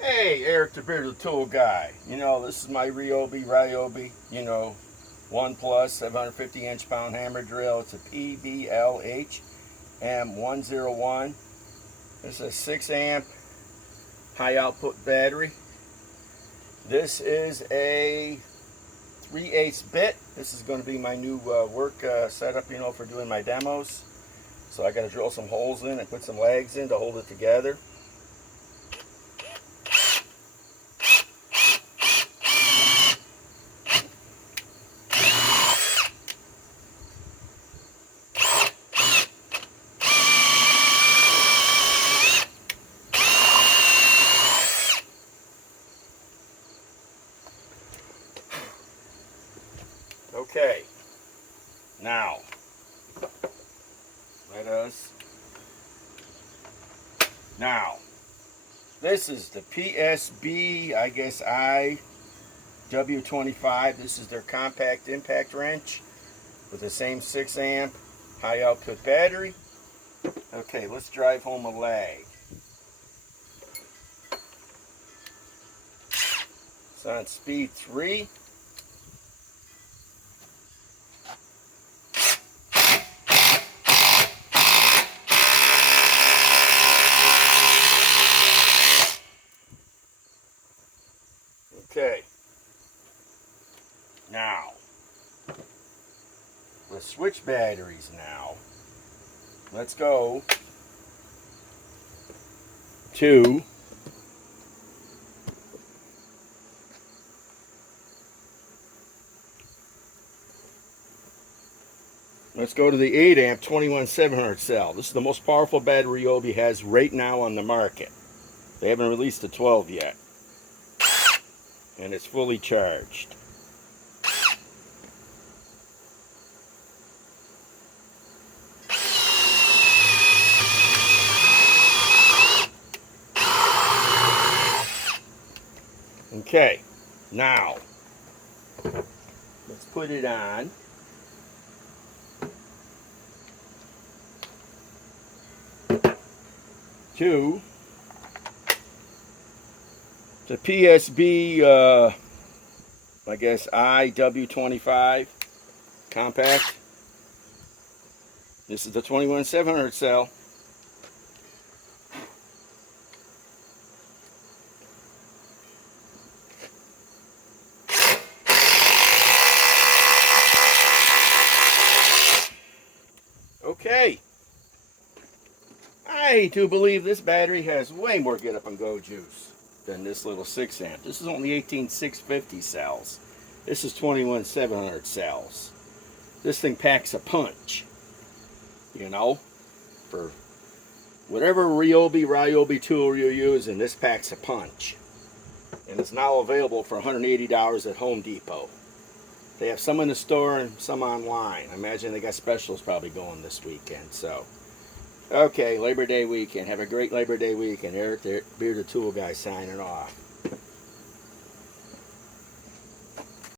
Hey, Eric the Bearded Tool Guy. This is my RYOBI, 1 plus 750 inch-pound hammer drill. It's a PBLH M101. This is a 6 amp high output battery. This is a 3/8 bit. This is going to be my new work setup, for doing my demos. So I got to drill some holes in and put some legs in to hold it together. Okay, now this is the PSB, I guess IW25. This is their compact impact wrench with the same 6 amp high output battery. Okay, let's drive home a leg. It's on speed 3. Okay, now let's switch batteries now. Let's go to the 8 amp 21700 cell. This is the most powerful battery RYOBI has right now on the market. They haven't released the 12 yet. And it's fully charged. Okay, now let's put it on. To the PSB, I guess IW25 compact. This is the 21700 cell. Okay. I do believe this battery has way more get up and go juice than this little 6 amp. This is only 18650 cells. This is 21700 cells. This thing packs a punch, for whatever RYOBI tool you're using. This packs a punch, and it's now available for $180 at Home Depot. They have some in the store and some online. I imagine they got specials probably going this weekend. So okay, Labor Day weekend. Have a great Labor Day weekend. Eric the Bearded Tool Guy signing off.